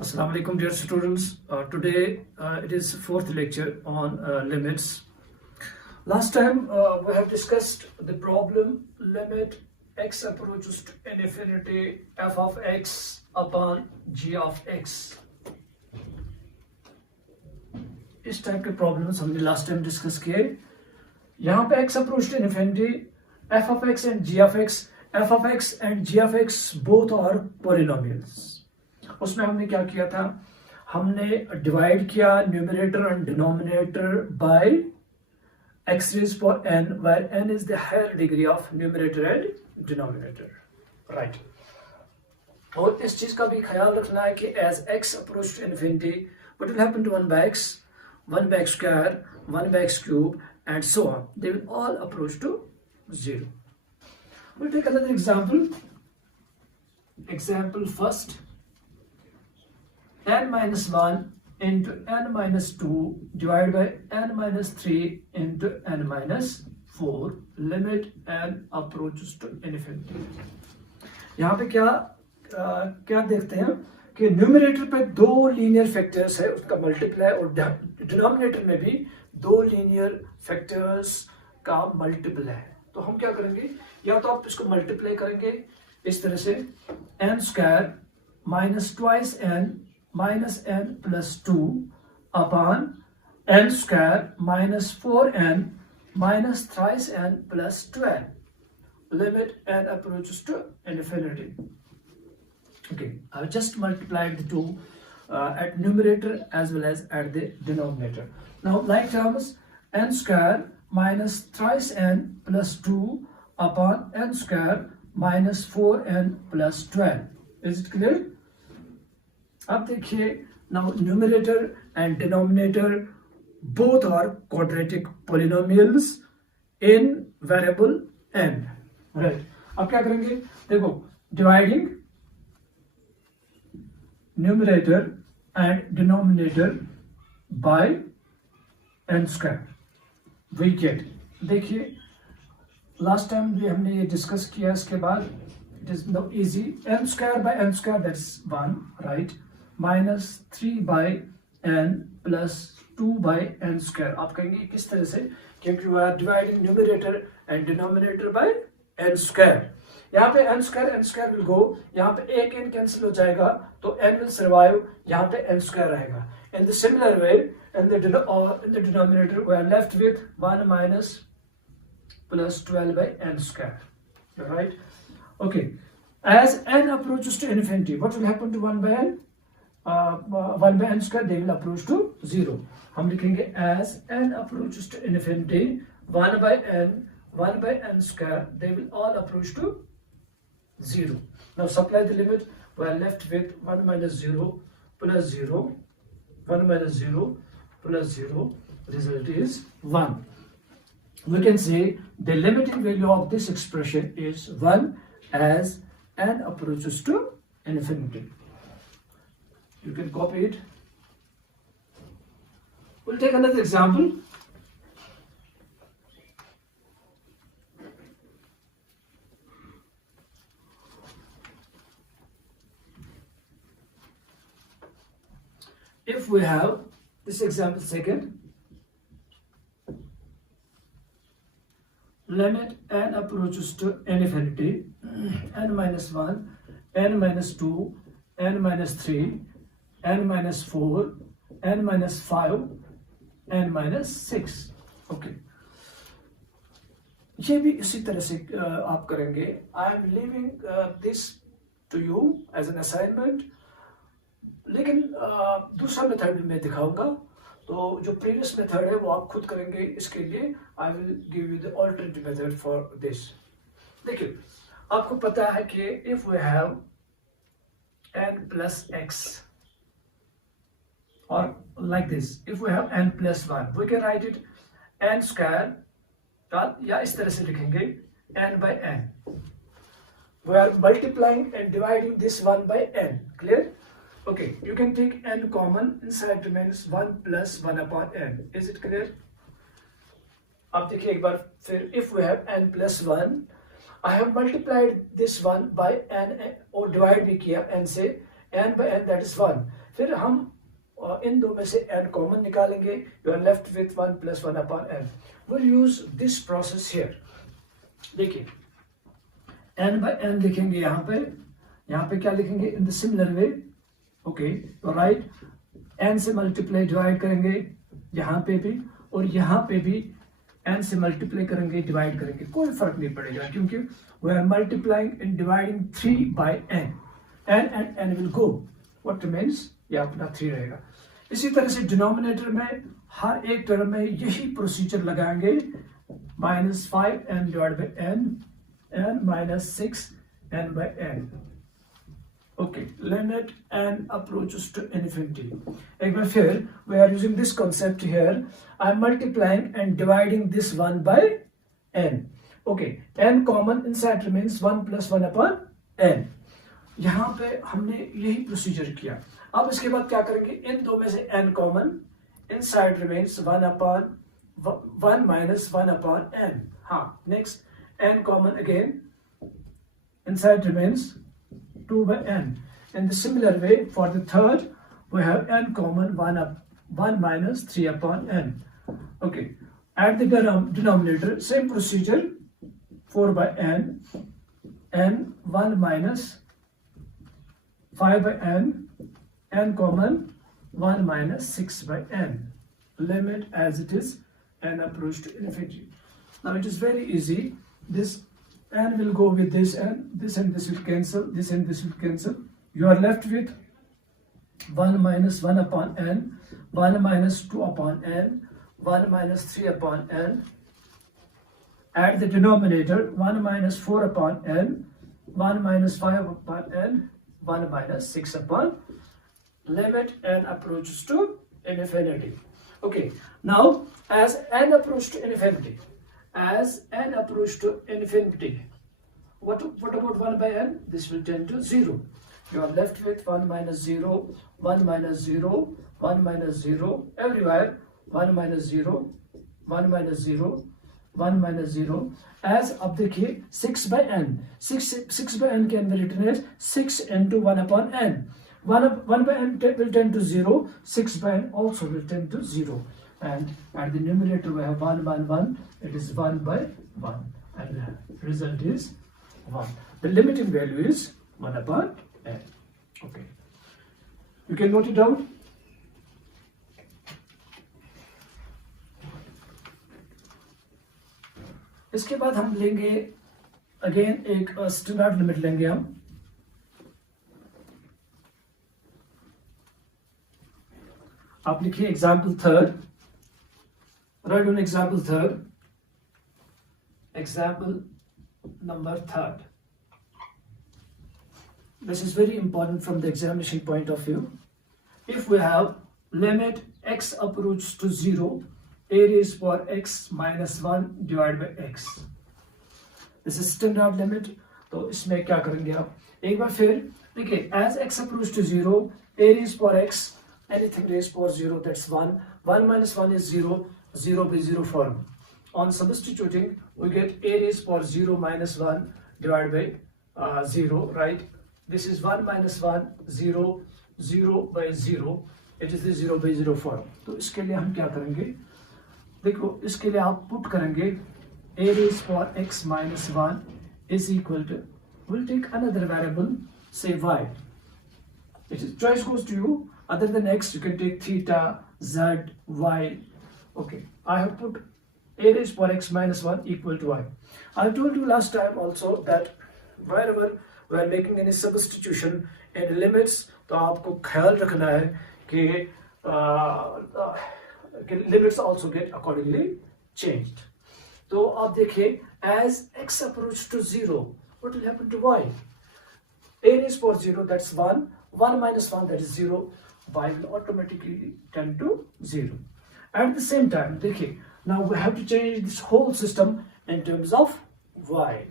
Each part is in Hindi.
Assalamu alaikum dear students. Today it is fourth lecture on limits. Last time we have discussed the problem limit x approaches to infinity f of x upon g of x. इस टाइप के प्रॉब्लम्स हमने लास्ट टाइम डिस्कस किए. यहाँ पे x approach to infinity, f of x and g of x, f of x and g of x both are polynomials. उसमें हमने क्या किया था, हमने डिवाइड किया numerator and denominator by x raised power n, where n is the higher degree of numerator and denominator, right? और इस चीज का भी ख्याल रखना है कि as x approach to infinity, what will happen to 1 by x, 1 by x square, 1 by x cube, and so on. They will all approach to 0. We'll take another example. Example first. N minus 1 into n minus 2 divided by n minus 3 into n minus 4, limit n approaches to infinity. यहाँ पे क्या देखते हैं कि न्यूमरेटर पे दो लीनियर फैक्टर्स है, उसका मल्टीप्लाई, और डिनोमिनेटर में भी दो लीनियर फैक्टर्स का मल्टीपल है. तो हम क्या करेंगे, या तो आप इसको मल्टीप्लाई करेंगे इस तरह से, n square minus twice n minus n plus 2 upon n square minus 4n minus thrice n plus 12. Limit n approaches to infinity. Okay, I've just multiplied the two at numerator as well as at the denominator. Now, like terms, n square minus thrice n plus 2 upon n square minus 4n plus 12. Is it clear? अब देखिए, now numerator and denominator both are quadratic polynomials in variable n, right? अब क्या करेंगे, देखो, dividing numerator and denominator by n square we get, देखिए last time भी हमने ये डिस्कस किया. इसके बाद it is now easy. n square by n square, that's 1, right? minus 3 by n plus 2 by n square. आप कहेंगे किस तरह से, क्योंकि we are dividing numerator and denominator by n square. यहाँ पे n square will go, यहाँ पे एक n cancel हो जाएगा, तो n will survive, यहाँ पे n square रहेगा. In the similar way, in the denominator we are left with 1 minus plus 12 by n square, right? Okay, as n approaches to infinity, what will happen to 1 by n? 1 by n square, they will approach to 0. हम लिखेंगे as n approaches to infinity, 1 by n square, they will all approach to 0. Now supply the limit, we are left with 1 minus 0 plus 0, 1 minus 0 plus 0, result is 1. We can say the limiting value of this expression is 1 as n approaches to infinity. You can copy it. We'll take another example. If we have this example second, limit n approaches to infinity, n minus 1, n minus 2, n minus 3, n minus 4, n minus 5, n minus 6. Okay, ये भी इसी तरह से आप करेंगे. I am leaving this to you as an assignment, लेकिन दूसरा मेथड मैं दिखाऊंगा. तो जो प्रीवियस मेथड है वो आप खुद करेंगे. इसके लिए I will give you the alternative method for this. देखिए, आपको पता है कि if we have n plus x, or like this, if we have n plus 1, we can write it n square, या इस तरह से लिखेंगे n by n. We are multiplying and dividing this 1 by n. Clear? Okay, you can take n common, inside remains 1 plus 1 upon n. Is it clear? अब देखिए एक बार फिर, if we have n plus 1, I have multiplied this 1 by n और divide भी किया n से, n by n that is 1. फिर हम इन दो में से n कॉमन निकालेंगे. You are left with 1 plus 1 upon n. We'll use this process here. देखिए n by n लिखेंगे यहाँ पे क्या लिखेंगे? In the similar way. Okay, तो राइट, n से मल्टीप्लाई डिवाइड करेंगे यहाँ पे भी, और यहाँ पे भी n से मल्टीप्लाई करेंगे, डिवाइड करेंगे, कोई फर्क नहीं पड़ेगा, क्योंकि we are multiplying and dividing 3 by n. n and n will go. What remains? ये अपना 3 रहेगा. इसी तरह से डिनोमिनेटर में हर एक टर्म में यही प्रोसीजर लगाएंगे. -5n divide by n, n minus 6n by n. Okay, limit n approaches to infinity. एक बार फिर, we are using this concept here. I am multiplying and dividing this 1 by n. Okay, n common inside remains 1 plus 1 upon n. यहाँ पे हमने यही प्रोसीजर किया. अब इसके बाद क्या करेंगे? इन दो में से n common, inside remains 1 upon 1 minus 1 upon n. हाँ, next n common again, inside remains 2 by n. In the similar way, for the third, we have n common 1 minus 3 upon n. Okay, at the denominator, same procedure, 4 by n, n 1 minus 5 by n, n common 1 minus 6 by n. Limit as it is, n approach to infinity. Now it is very easy. This n will go with this n, this and this will cancel, this and this will cancel. You are left with 1 minus 1 upon n, 1 minus 2 upon n, 1 minus 3 upon n. At the denominator, 1 minus 4 upon n, 1 minus 5 upon n, 1 minus 6 upon. Limit n approaches to infinity. Okay, now as n approaches to infinity, what about 1 by n? This will tend to 0. You are left with 1 minus 0, 1 minus 0, 1 minus 0, everywhere 1 minus 0, 1 minus 0, 1 minus 0. As अब देखिए 6 by n, 6 by n can be written as 6 into 1 upon n. 1 by n will tend to 0, 6 by n also will tend to 0. And at the numerator we have 1 by 1, it is 1 by 1, and the result is 1. The limiting value is 1 upon n. Okay, you can note it down. इसके बाद हम लेंगे अगेन एक स्टैंडर्ड लिमिट लेंगे हम. आप लिखिए example third. Right on example third. Example number 3. This is very important from the examination point of view. If we have limit x approaches to 0, a raised power x minus 1 divided by x. This is standard limit. तो इसमें क्या करेंगे आप? एक बार फिर देखिए, as x approaches to 0, a raised power x, anything raised power 0, that's 1. 1 minus 1 is 0, 0 by 0 form. On substituting, we get a raised power 0 minus 1 divided by 0, right? This is 1 minus 1, 0, 0 by 0. It is the 0 by 0 form. तो इसके लिए हम क्या करेंगे? देखो, इसके लिए आप पुट करेंगे a raised power x minus 1 is equal to, we'll take another variable, say y. It is, choice goes to you. Other than x, you can take theta, z, y. Okay, I have put a raised power x minus 1 equal to y. I told you last time also that wherever we are making any substitution in limits, तो आपको ख्याल रखना है कि limits also get accordingly changed. तो आप देखिए, as x approaches to 0, what will happen to y? A raised power 0, that's 1. 1 minus 1, that is 0. Y will automatically tend to 0. At the same time, देखिए, now we have to change this whole system in terms of y.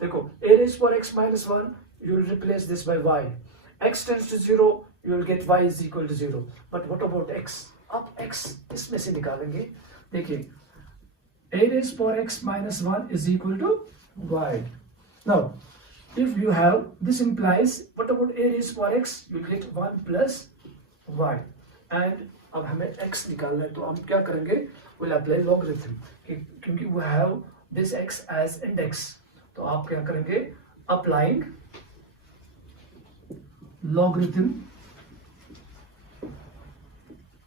देखो, a raised power x minus 1, you will replace this by y. X tends to 0, you will get y is equal to 0. But what about x? अब x इसमें से निकालेंगे. देखिए, a raised power x minus 1 is equal to y. Now, if you have, this implies what about a raised power x, you get 1 plus y, and अब हमें x निकालना है, तो हम क्या करेंगे, we'll apply logarithm, क्योंकि we have this x as index, तो आप क्या करेंगे, applying logarithm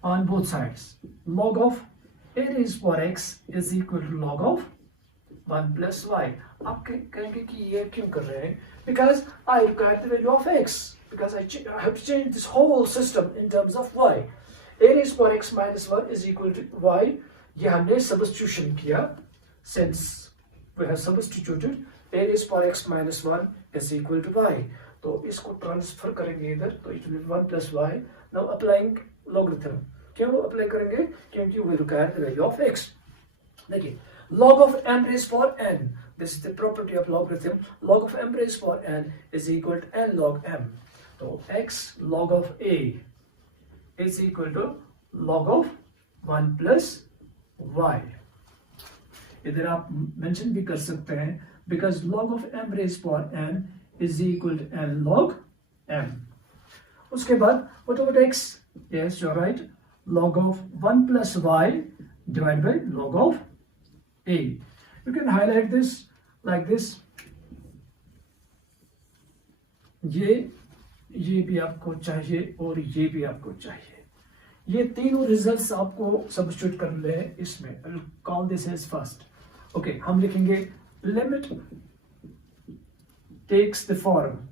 on both sides. Log of a raised power x is equal to log of 1 plus y. आप कहेंगे कि ये क्यों कर रहे हैं, because I require the value of x, because I have to change this whole system in terms of y. A raised power x minus 1 is equal to y. ये हमने substitution किया, since we have substituted a raised power x minus 1 is equal to y. तो इसको ट्रांसफर करेंगे इधर, तो it will be 1 plus y. Now applying logarithm. क्यों अप्लाई करेंगे, क्योंकि we require the value of x. देखिए, log of m raised power n, this is the property of logarithm. Log of m raised power n is equal to n log m. तो x log of a is equal to log of 1 plus y. इधर आप मेंशन भी कर सकते हैं, because log of m raised power n is equal to n log m. उसके बाद what about x? Yes, you're right. Log of 1 plus y divided by log of a. You can highlight this like this. ये भी आपको चाहिए और ये भी आपको चाहिए. ये तीनों रिजल्ट्स आपको सब्स्टिट्यूट करने हैं इसमें. I will call this as first. Okay, हम लिखेंगे limit takes the form.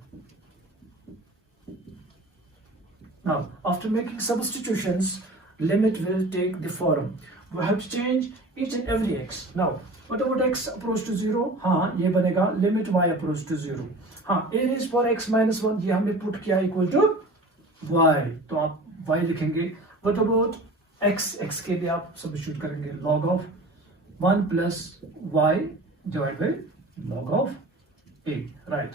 Now, after making substitutions, limit will take the form. We have to change each and every x. Now, what about x approach to 0? हाँ, ये बनेगा limit y approach to 0. हाँ, a raised power x minus 1 ये हमने put किया equal to y. तो आप y लिखेंगे. What about x? x के लिए आप substitute करेंगे log of 1 plus y divided by log of a. Right.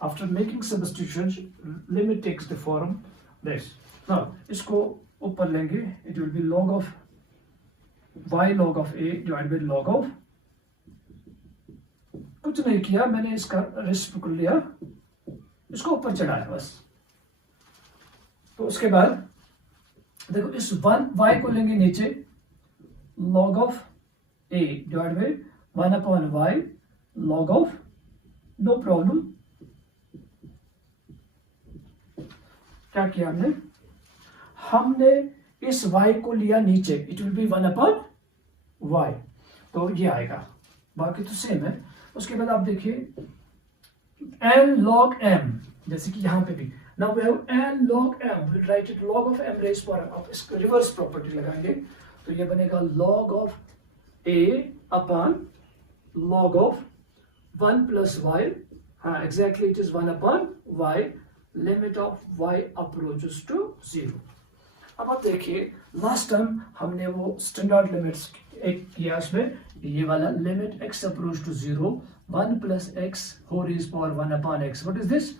After making substitutions, limit takes the form this. Now, इसको ऊपर लेंगे, it will be log of y log of a divided by log of, कुछ नहीं किया मैंने, इसका रेसिप्रोकल लिया, इसको ऊपर चढ़ाया बस. तो उसके बाद देखो इस y को लेंगे नीचे, log of a divided by 1 upon y log of, no problem. क्या किया हमने इस y को लिया नीचे, it will be 1 upon y, तो ये आएगा, बाकी तो सेम है. उसके बाद आप देखिए n log m, जैसे कि यहां पे भी. Now we have n log m, will write it log of m raise power. आप इसको रिवर्स प्रॉपर्टी लगाएंगे, तो ये बनेगा log of a upon log of 1 plus y. हाँ, exactly it is 1 upon y. Limit of y approaches to 0. अब आप देखिए लास्ट टाइम हमने वो स्टैंडर्ड लिमिट्स एक किया, इसमें ये वाला limit x approach to 0 1 plus x whole raised power 1 upon x. What is this?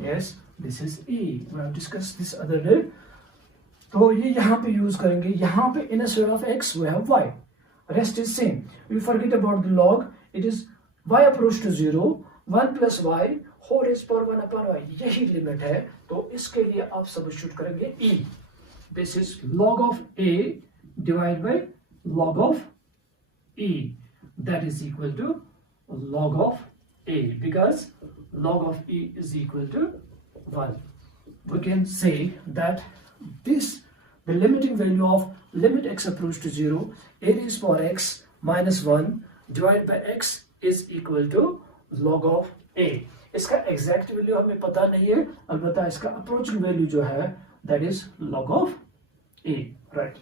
Yes, this is e. We have discussed this other day. तो ये यहाँ पे यूज करेंगे, यहाँ पे instead of x we have y. Rest is same. We forget about the log. It is y approach to 0 1 plus y whole raised power 1 upon y. यही लिमिट है, तो इसके लिए आप सब्स्टिट्यूट करेंगे e. This is log of a divided by log of e. That is equal to log of a, because log of e is equal to 1. We can say that the limiting value of limit x approach to 0 a raised power x minus 1 divided by x is equal to log of a. इसका एग्जैक्ट वैल्यू हमें पता नहीं है, अलबत्ता इसका अप्रोचिंग वैल्यू जो है that is log of a. Right.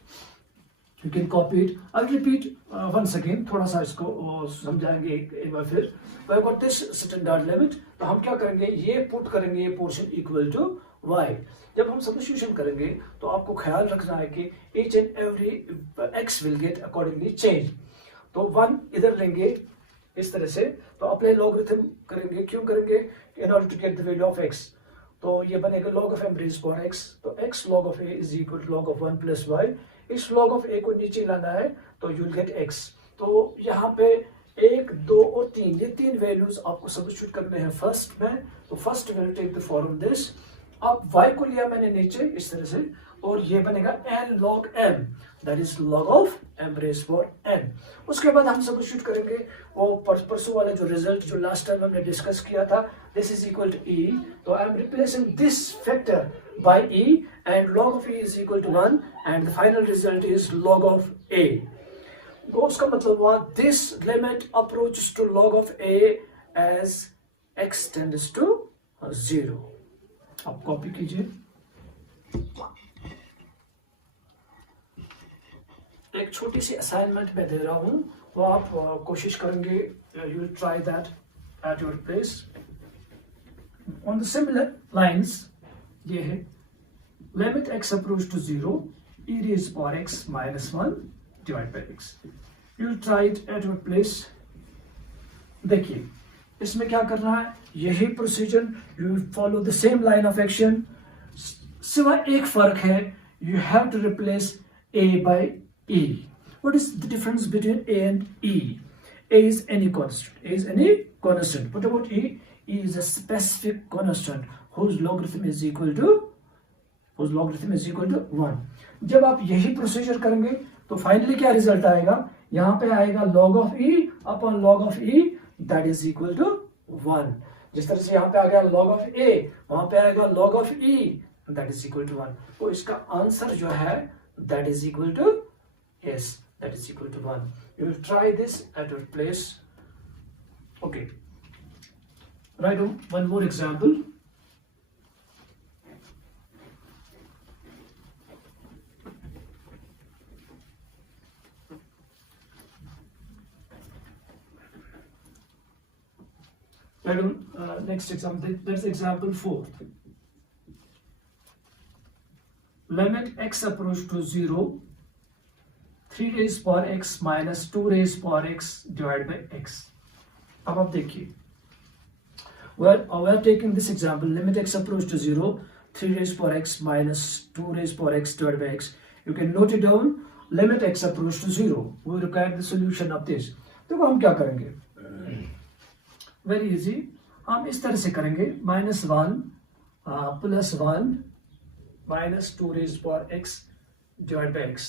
You can copy it. I'll repeat once again. थोड़ा सा इसको समझाएंगे एक बार फिर. We have got this standard limit. तो हम क्या करेंगे, ये पुट करेंगे ये पोर्शन इक्वल टू y. जब हम सब्स्टिट्यूशन करेंगे तो आपको ख्याल रखना है कि each and every x will get accordingly change. तो 1 इधर लेंगे इस तरह से, तो अप्लाई लॉगरिथम करेंगे. क्यों करेंगे? in order to get the value of x. तो ये बनेगा log of m raised power x. तो x log of a is equal to log of 1 plus y. इस log of a को नीचे लाना है, तो you will get x. तो यहाँ पे 1, 2 और 3, ये 3 वैल्यूज आपको सब्स्टिट्यूट करने हैं फर्स्ट में। तो first will take the form this. अब y को लिया मैंने नीचे इस तरह से, और ये बनेगा n log m, that is log of m raised for n। उसके बाद हम सब्स्टिट्यूट करेंगे वो परसों वाला जो रिजल्ट जो लास्ट टाइम हमने डिस्कस किया था, this is equal to e। तो I am replacing this factor by e and log of e is equal to 1 and the final result is log of a। तो उसका मतलब हुआ this limit approaches to log of a as x tends to 0। आप कॉपी कीजिए। एक छोटी सी असाइनमेंट में दे रहा हूं, वो आप कोशिश करेंगे, you will try that at your place on the similar lines. ये है limit x approach to 0 e raised power x minus 1 divide by x। You will try it at your place. देखिए इसमें क्या करना है, यही procedure, you will follow the same line of action, सिवाय एक फर्क है, you have to replace a by e। What is the difference between a and e? A is any constant. A is any constant. What about e? E is a specific constant whose logarithm is equal to 1। जब आप यही प्रोसीजर करेंगे तो फाइनली क्या रिजल्ट आएगा, यहाँ पे आएगा log of e upon log of e that is equal to 1। जिस तरह से यहाँ पे आ गया log of a, वहां पे आएगा log of e that is equal to 1। तो इसका आंसर जो है that is equal to yes, that is equal to 1। You will try this at your place. Okay. Write down one more example. Write down next example. That's example 4. Limit x approach to 0, 3 raised power x minus 2 raised power x divided by x। अब आप देखिए, we are taking this example, limit x approach to 0, 3 raised power x minus 2 raised power x divided by x। You can note it down, limit x approach to 0, we require the solution of this। तो हम क्या करेंगे, वेरी इजी, हम इस तरह से करेंगे, -1 plus 1 minus 2 raised power x divided by x।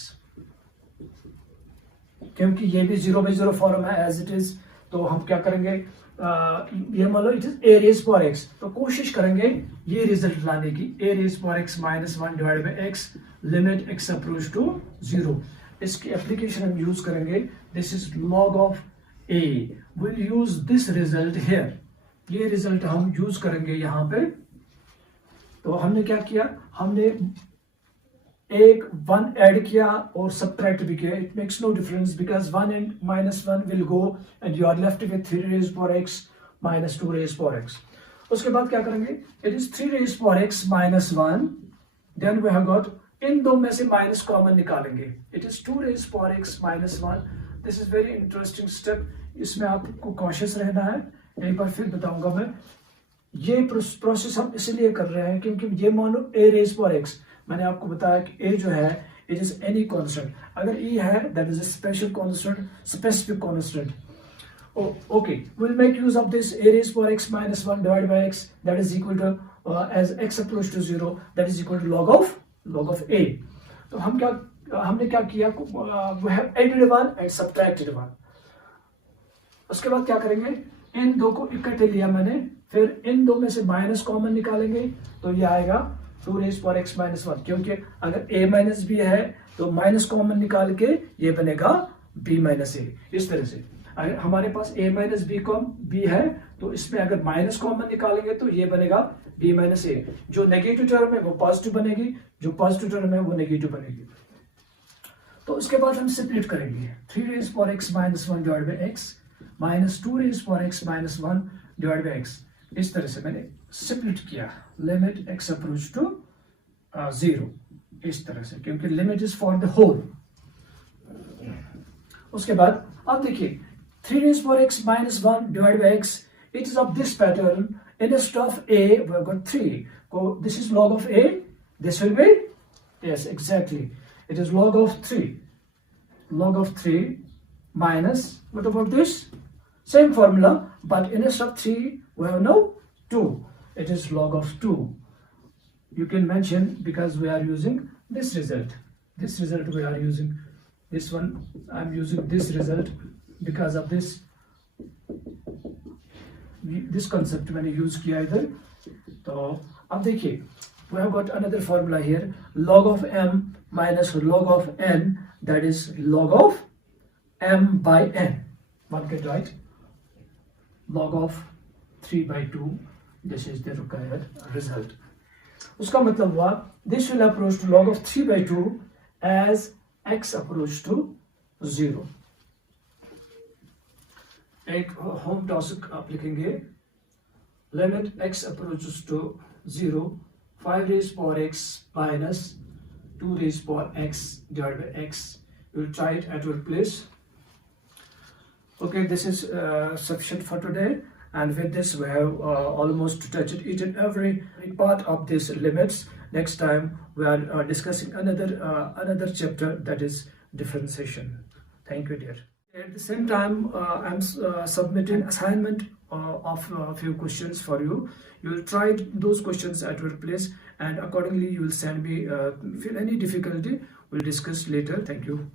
क्योंकि ये भी 0/0 फॉर्म है एज इट इज, तो हम क्या करेंगे, ये मान लो it is a raised power x, तो कोशिश करेंगे ये रिजल्ट लाने की, a raised power x minus 1 divided by x limit x approach to 0। इसकी एप्लीकेशन हम यूज करेंगे, this is log of a, will use this result here, ये रिजल्ट हम यूज करेंगे यहाँ पे। तो हमने क्या किया, हमने एक 1 ऐड किया और सब्ट्रैक्ट भी किया, it makes no difference because 1 and -1 will go and you are left with 3 raised power x minus 2 raised power x। उसके बाद क्या करेंगे, it is 3 raised power x minus 1, then we have got, इन दो में से माइनस कॉमन निकालेंगे, it is 2 raised power x minus 1। This is very interesting step, इसमें आपको कॉशियस रहना है, एक बार फिर बताऊंगा मैं। ये प्रोसेस हम इसलिए कर रहे हैं क्योंकि ये मानो a raised power x, मैंने आपको बताया कि a जो है इट इज एनी कांस्टेंट, अगर e है that is a special constant, specific constant. Okay, will make use of this a raised power x minus 1 divided by x that is equal to as x approach to 0 that is equal to log of a। तो हमने क्या किया, we have added 1 and subtracted 1। उसके बाद क्या करेंगे, इन दो को इकट्ठे लिया मैंने, फिर इन दो में से माइनस कॉमन निकालेंगे, तो ये आएगा 2 raised power x minus 1, क्योंकि अगर a माइनस b है तो माइनस कॉमन निकाल के ये बनेगा b माइनस a। इस तरह से अगर हमारे पास a माइनस b है तो इसमें अगर माइनस कॉमन निकालेंगे तो ये बनेगा b माइनस a। जो नेगेटिव टर्म है वो पॉजिटिव बनेगी, जो पॉजिटिव टर्म है वो नेगेटिव बनेगी। तो उसके बाद हम सेपरेट करेंगे, 3 raised power x minus 1 divided by x minus 2 raised power x minus 1 divided by x। इस तरह से मैंने सेपरेट किया, लिमिट x अप्रोच टू 0, इस तरह से, क्योंकि limit is for the whole. उसके बाद अब देखिए 3 raised power x minus 1 divided by x, it is of this pattern, instead of a we have got 3, so this is log of a, this will be, yes exactly, it is log of 3 minus, what about this, Same formula, but instead of 3, we have now 2. It is log of 2. You can mention because we are using this result. This result we are using. This one, I am using this result because of this concept मैंने यूज किया इधर. तो अब देखिए, we have got another formula here, log of m minus log of n, that is log of m by n. One can write log of 3 by 2. This is the required result. उसका मतलब हुआ this will approach to log of 3 by 2 as x approach to 0. एक होम टॉसिक आप लिखेंगे, limit x approaches to 0, 5 raised power x minus 2 raised power x divided by x. You will try it at your place. Okay, this is sufficient for today, and with this we have almost touched each and every part of these limits. Next time we are discussing another chapter, that is differentiation. Thank you, dear. At the same time, I'm submitting assignment of a few questions for you. You will try those questions at your place, and accordingly you will send me. Feel any difficulty, we'll discuss later. Thank you.